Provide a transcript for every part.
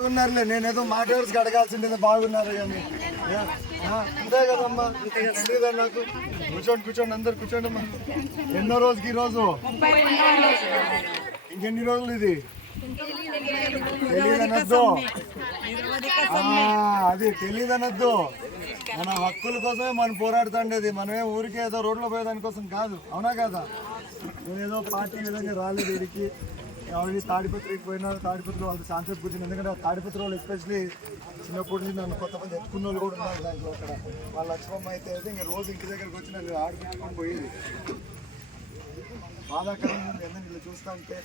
బాగున్నారులే నేనేదో మాట్లాడి అడగాల్సింది బాగున్నారు కానీ. అంతే కదమ్మా. తెలీదా నాకు? కూర్చోండి కూర్చోండి అందరు కూర్చోండి అమ్మా. ఎన్నో రోజుకి ఈ రోజు? ఇంకెన్ని రోజులు ఇది? తెలియదనద్దు అది తెలియదనద్దు మన హక్కుల కోసమే మనం పోరాడుతుండేది. మనమే ఊరికే ఏదో రోడ్లో పోయేదానికోసం కాదు. అవునా కదా? నేనేదో పార్టీ విధంగా రాలేదు వీడికి ఎవరి తాడిపత్రికి పోయినా తాడిపత్రి వాళ్ళు ఛాన్సెస్ కూర్చుని ఎందుకంటే తాడిపత్రి వాళ్ళు ఎస్పెషలీ చిన్నప్పటి నుంచి నన్ను కొంతమంది ఎత్తుకున్న వాళ్ళు కూడా ఉన్నారు దాంట్లో అక్కడ. వాళ్ళ లక్ష్మమ్మ అయితే అయితే ఇంకా రోజు ఇంటి దగ్గరికి వచ్చి నన్ను ఆడిపించుకొని పోయేది. బాధాకరంగా ఉంది. ఇలా చూస్తా అంటే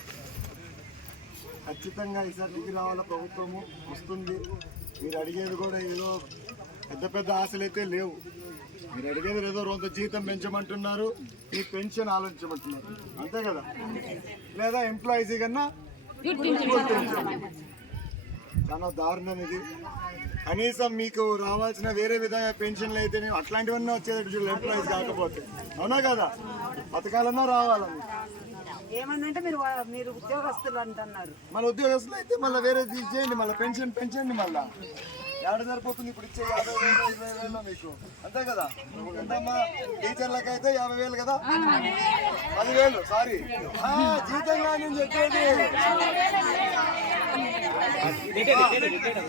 ఖచ్చితంగా ఈసారి దిగి రావాలా ప్రభుత్వము? వస్తుంది. మీరు అడిగేది కూడా ఏదో పెద్ద పెద్ద ఆశలు అయితే లేవు. మీరు అడిగేది ఏదో రోజు జీతం పెంచమంటున్నారు మీ పెన్షన్ ఆలోచించమంటున్నారు. అంతే కదా? లేదా ఎంప్లాయీసీ కన్నా. చాలా దారుణం ఇది. కనీసం మీకు రావాల్సిన వేరే విధంగా పెన్షన్లు అయితే అట్లాంటివన్నీ వచ్చేటట్టు ఎంప్లాయీస్ కాకపోతే. అవునా కదా? పథకాలన్నా రావాలని. ఏమన్నంటే మీరు మీరు ఉద్యోగస్తులు అంటున్నారు. మన ఉద్యోగస్తులు అయితే మళ్ళీ వేరే చేయండి మళ్ళీ పెన్షన్ పెంచండి మళ్ళా. ఏడ సరిపోతుంది ఇప్పుడు ఇచ్చే యాభై వేలు ఇరవై వేలు మీకు? అంతే కదా? ఎంతమ్మా? టీచర్లకు అయితే యాభై వేలు కదా? పదివేలు సారీ. జీతంగా నేను చెప్పేది.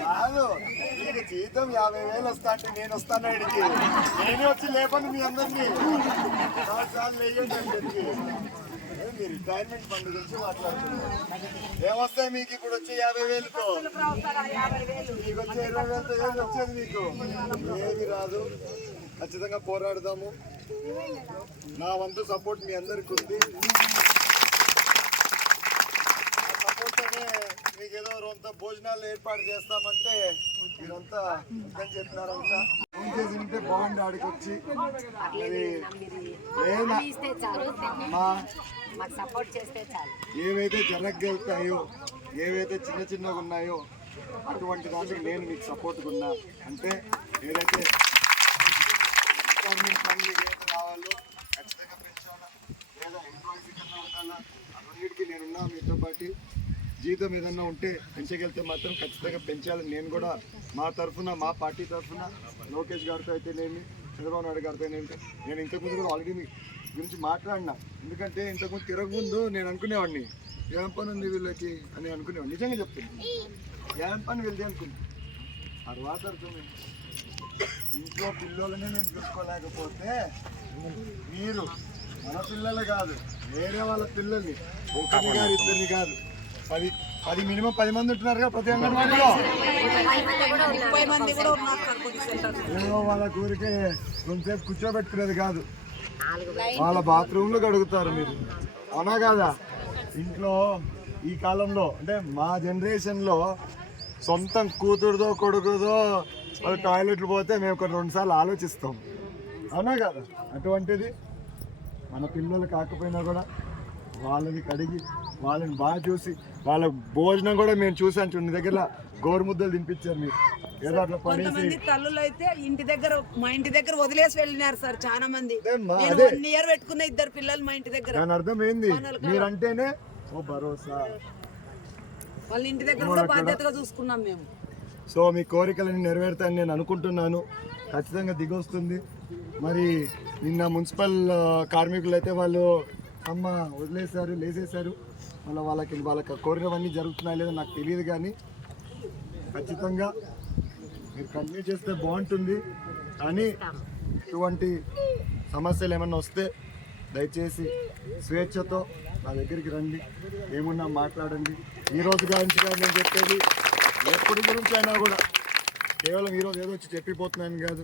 కాదు మీకు జీతం యాభై వేలు వస్తా అంటే నేను వస్తాను ఇడికి నేనే వచ్చి లేపండి మీ అందరినీ. చాలు లేయండి అని చెప్పి. మీ రిటైర్మెంట్ ఫండ్ గురించి మాట్లాడుతున్నారు ఏమొస్తాయి మీకు ఇప్పుడు వచ్చే యాభై వేలుతో మీకు వచ్చే ఇరవై వేలతో ఏది వచ్చేది మీకు? ఏది రాదు. ఖచ్చితంగా పోరాడదాము. నా వంతు సపోర్ట్ మీ అందరికి ఉంది మీకు ఏదో రొంత భోజనాలు ఏర్పాటు చేస్తామంటే మీరంతా ఇదని చెప్పినారంట ఫోన్ చేసి ఉంటే బాగుండి ఆడికి వచ్చి. ఏవైతే జరగగలుగుతాయో ఏవైతే చిన్న చిన్నగా ఉన్నాయో అటువంటి దానికి నేను మీకు సపోర్ట్గా ఉన్నా. అంటే ఏదైతే గవర్నమెంట్ ఫండ్ ఏదైతే రావాలో ఖచ్చితంగా పెంచాలా లేదా ఎంప్లాయీస్ కన్నా ఉండాలా అన్నిటికీ నేనున్నా మీతో పాటు. జీతం ఏదన్నా ఉంటే పెంచగలితే మాత్రం ఖచ్చితంగా పెంచాలని నేను కూడా మా తరఫున మా పార్టీ తరఫున లోకేష్ గారితో అయితేనేమి చంద్రబాబు నాయుడు గారితో అయితేనేమి నేను ఇంతకుముందు కూడా ఆల్రెడీ మీ గురించి మాట్లాడినా. ఎందుకంటే ఇంతకుముందు తిరగముందు నేను అనుకునేవాడిని. ఏం పని ఉంది వీళ్ళకి అని అనుకునేవాడిని. నిజంగా చెప్తున్నాను ఏం పని వెళ్ళి అనుకున్నా. తర్వాత అర్థమే ఇంట్లో పిల్లలనే నేను చూసుకోలేకపోతే మీరు మన పిల్లలు కాదు వేరే వాళ్ళ పిల్లల్ని ఒకరిని కాదు ఇద్దరిని కాదు. పది పది మినిమం పది మంది ఉంటున్నారు ప్రతి అంగన్వాడీలో వాళ్ళ ఊరికే కొంతసేపు కూర్చోబెట్టుకునేది కాదు. వాళ్ళ బాత్రూమ్లు కడుగుతారు మీరు. అవునా కాదా? ఇంట్లో ఈ కాలంలో అంటే మా జనరేషన్లో సొంతం కూతురుదో కొడుకుదో వాళ్ళు టాయిలెట్లు పోతే మేము కొన్ని రెండు సార్లు ఆలోచిస్తాం. అవునా కదా? అటువంటిది మన పిల్లలు కాకపోయినా కూడా వాళ్ళని కడిగి వాళ్ళని బాగా చూసి వాళ్ళ భోజనం కూడా మేము చూసాను చూడండి దగ్గర గోరుముద్దలు తినిపించారు మీరు. కొంతమంది తల్లులు అయితే ఇంటి దగ్గర మా ఇంటి దగ్గర వదిలేసి వెళ్ళినారు సార్ చాలా మంది. వన్ ఇయర్ పెట్టుకున్న ఇద్దరు పిల్లలు మా ఇంటి దగ్గర. దాని అర్థం ఏంది? మీరంటేనే ఓ భరోసా. వాళ్ళ ఇంటి దగ్గర కూడా బాధ్యతగా చూసుకున్నాం మేము. సో మీ కోరికలని నెరవేరుతాయని నేను అనుకుంటున్నాను. ఖచ్చితంగా దిగొస్తుంది. మరి నిన్న మున్సిపల్ కార్మికులు అయితే వాళ్ళు అమ్మ వదిలేశారు లేసేశారు. మళ్ళీ వాళ్ళకి వాళ్ళకి కోరినవన్నీ జరుగుతున్నాయి లేదో నాకు తెలియదు కానీ ఖచ్చితంగా మీరు కంటిన్యూ చేస్తే బాగుంటుంది. కానీ ఇటువంటి సమస్యలు ఏమైనా వస్తే దయచేసి స్వేచ్ఛతో నా దగ్గరికి రండి. ఏమున్నా మాట్లాడండి. ఈ రోజు గురించి కాదు నేను చెప్పేది. ఎప్పటి గురించి అయినా కూడా కేవలం ఈరోజు ఏదో వచ్చి చెప్పిపోతున్నాను కాదు.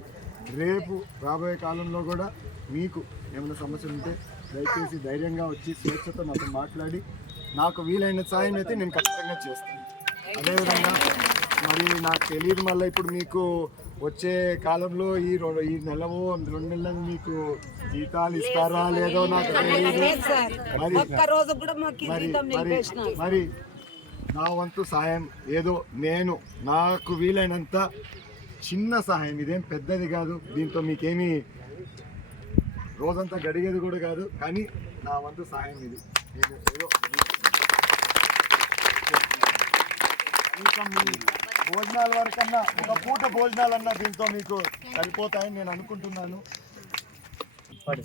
రేపు రాబోయే కాలంలో కూడా మీకు ఏమైనా సమస్యలు ఉంటే దయచేసి ధైర్యంగా వచ్చి స్వేచ్ఛతో నాతో మాట్లాడి నాకు వీలైన సాయం అయితే నేను ఖచ్చితంగా చేస్తాను. అదేవిధంగా మరి నాకు తెలియదు మళ్ళీ ఇప్పుడు మీకు వచ్చే కాలంలో ఈ రొ- ఈ నెలవో రెండు నెలలకు మీకు జీతాలు ఇస్తారా లేదో నాకు తెలియదు. మరి మరి మరి నా వంతు సాయం ఏదో నేను నాకు వీలైనంత చిన్న సహాయం ఇదేం పెద్దది కాదు దీంతో మీకేమీ రోజంతా గడిగేది కూడా కాదు కానీ నా వంతు సహాయం ఇది. ఏదో భోజనాల వరకన్నా ఒక పూట భోజనాలన్నా దీంతో మీకు సరిపోతాయని నేను అనుకుంటున్నాను. పడు